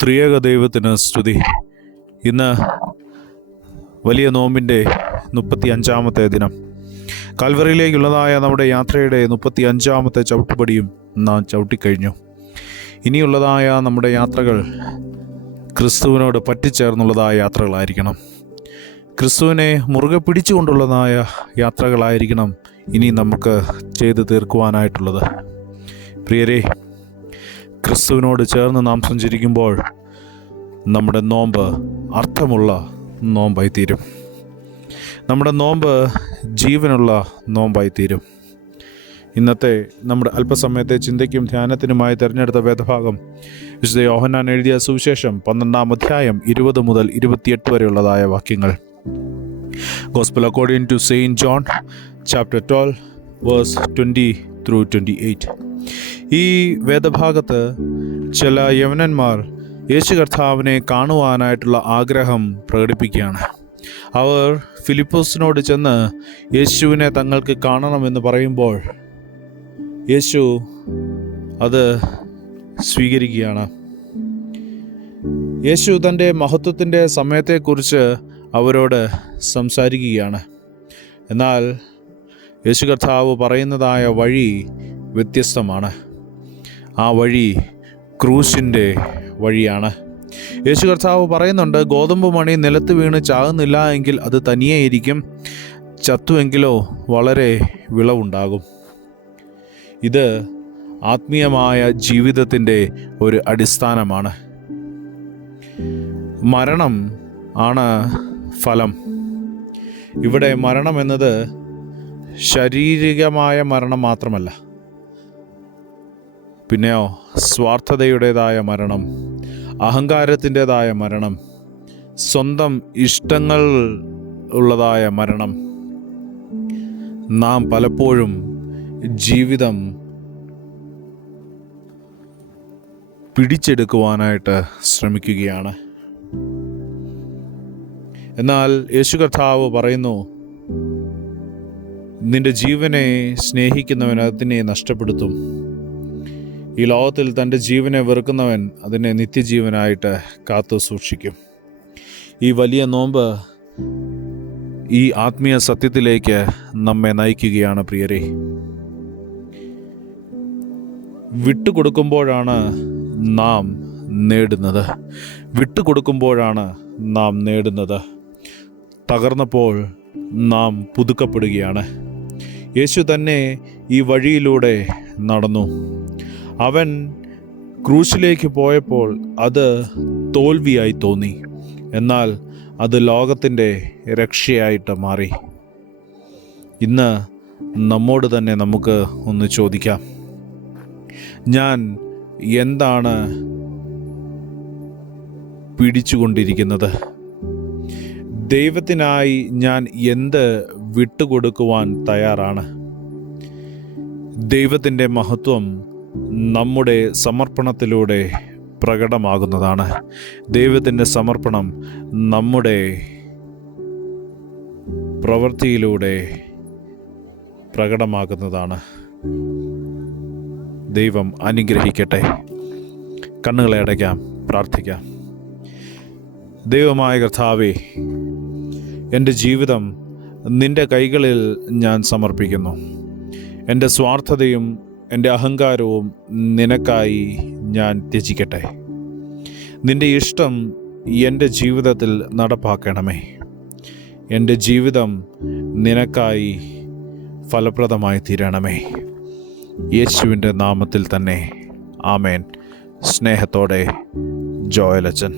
ത്രിയേക ദൈവത്തിന് സ്തുതി. ഇന്ന് വലിയ നോമ്പിൻ്റെ 35-ാമത്തെ ദിനം. കാൽവറിയിലേക്കുള്ളതായ നമ്മുടെ യാത്രയുടെ 35-ാമത്തെ ചവിട്ടുപടിയും നാം ചവിട്ടിക്കഴിഞ്ഞു. ഇനിയുള്ളതായ നമ്മുടെ യാത്രകൾ ക്രിസ്തുവിനോട് പറ്റിച്ചേർന്നുള്ളതായ യാത്രകളായിരിക്കണം. ക്രിസ്തുവിനെ മുറുകെ പിടിച്ചുകൊണ്ടുള്ളതായ യാത്രകളായിരിക്കണം ഇനി നമുക്ക് ചെയ്തു തീർക്കുവാനായിട്ടുള്ളത്. പ്രിയരെ, ക്രിസ്തുവിനോട് ചേർന്ന് നാം സഞ്ചരിക്കുമ്പോൾ നമ്മുടെ നോമ്പ് അർത്ഥമുള്ള നോമ്പായി തീരും. നമ്മുടെ നോമ്പ് ജീവനുള്ള നോമ്പായി തീരും. ഇന്നത്തെ നമ്മുടെ അല്പസമയത്തെ ചിന്തയ്ക്കും ധ്യാനത്തിനുമായി തിരഞ്ഞെടുത്ത വേദഭാഗം വിശുദ്ധ യോഹന്നാൻ എഴുതിയ സുവിശേഷം 12-ാം അധ്യായം 20 മുതൽ 28 വരെയുള്ളതായ വാക്യങ്ങൾ. Gospel according to Saint John, chapter 12, verse 20 through 28. ഈ വേദഭാഗത്ത് ചില യവനന്മാർ യേശു കർത്താവിനെ കാണുവാനായിട്ടുള്ള ആഗ്രഹം പ്രകടിപ്പിക്കുകയാണ്. അവർ ഫിലിപ്പോസിനോട് ചെന്ന് യേശുവിനെ തങ്ങൾക്ക് കാണണമെന്ന് പറയുമ്പോൾ യേശു അത് സ്വീകരിക്കുകയാണ്. യേശു തൻ്റെ മഹത്വത്തിൻ്റെ സമയത്തെക്കുറിച്ച് അവരോട് സംസാരിക്കുകയാണ്. എന്നാൽ യേശു കർത്താവ് പറയുന്നതായ വഴി വ്യത്യസ്തമാണ്. ആ വഴി ക്രൂശിൻ്റെ വഴിയാണ്. യേശു കർത്താവ് പറയുന്നുണ്ട്, ഗോതമ്പ് മണി നിലത്ത് വീണ് ചാകുന്നില്ല എങ്കിൽ അത് തനിയെ ഇരിക്കും, ചത്തുവെങ്കിലോ വളരെ വിളവുണ്ടാകും. ഇത് ആത്മീയമായ ജീവിതത്തിൻ്റെ ഒരു അടിസ്ഥാനമാണ്. മരണം ആണ് ഫലം. ഇവിടെ മരണം എന്നത് ശാരീരികമായ മരണം മാത്രമല്ല, പിന്നെയോ സ്വാർത്ഥതയുടേതായ മരണം, അഹങ്കാരത്തിൻ്റെതായ മരണം, സ്വന്തം ഇഷ്ടങ്ങൾ ഉള്ളതായ മരണം. നാം പലപ്പോഴും ജീവിതം പിടിച്ചെടുക്കുവാനായിട്ട് ശ്രമിക്കുകയാണ്. എന്നാൽ യേശു കർത്താവ് പറയുന്നു, നിന്റെ ജീവനെ സ്നേഹിക്കുന്നവൻ അതിനെ നഷ്ടപ്പെടുത്തും. ഈ ലോകത്തിൽ തൻ്റെ ജീവനെ വെറുക്കുന്നവൻ അതിനെ നിത്യജീവനായിട്ട് കാത്തു സൂക്ഷിക്കും. ഈ വലിയ നോമ്പ് ഈ ആത്മീയ സത്യത്തിലേക്ക് നമ്മെ നയിക്കുകയാണ്. പ്രിയരെ, വിട്ടുകൊടുക്കുമ്പോഴാണ് നാം നേടുന്നത്. വിട്ടുകൊടുക്കുമ്പോഴാണ് നാം നേടുന്നത്. തകർന്നപ്പോൾ നാം പുതുക്കപ്പെടുകയാണ്. യേശു തന്നെ ഈ വഴിയിലൂടെ നടന്നു. അവൻ ക്രൂശിലേക്ക് പോയപ്പോൾ അത് തോൽവിയായി തോന്നി. എന്നാൽ അത് ലോകത്തിൻ്റെ രക്ഷയായിട്ട് മാറി. ഇന്ന് നമ്മോട് തന്നെ നമുക്ക് ഒന്ന് ചോദിക്കാം, ഞാൻ എന്താണ് പിടിച്ചുകൊണ്ടിരിക്കുന്നത്? ദൈവത്തിനായി ഞാൻ എന്ത് വിട്ടുകൊടുക്കുവാൻ തയ്യാറാണ്? ദൈവത്തിൻ്റെ മഹത്വം നമ്മുടെ സമർപ്പണത്തിലൂടെ പ്രകടമാകുന്നതാണ്. ദൈവത്തിൻ്റെ സമർപ്പണം നമ്മുടെ പ്രവൃത്തിയിലൂടെ പ്രകടമാകുന്നതാണ്. ദൈവം അനുഗ്രഹിക്കട്ടെ. കണ്ണുകളെ അടയ്ക്കാം, പ്രാർത്ഥിക്കാം. ദൈവമായ കർത്താവേ, എൻ്റെ ജീവിതം നിൻ്റെ കൈകളിൽ ഞാൻ സമർപ്പിക്കുന്നു. എൻ്റെ സ്വാർത്ഥതയും എൻ്റെ അഹങ്കാരവും നിനക്കായി ഞാൻ ത്യജിക്കട്ടെ. നിൻ്റെ ഇഷ്ടം എൻ്റെ ജീവിതത്തിൽ നടപ്പാക്കണമേ. എൻ്റെ ജീവിതം നിനക്കായി ഫലപ്രദമായി തീരണമേ. യേശുവിൻ്റെ നാമത്തിൽ തന്നെ ആമേൻ. സ്നേഹത്തോടെ, ജോയലച്ചൻ.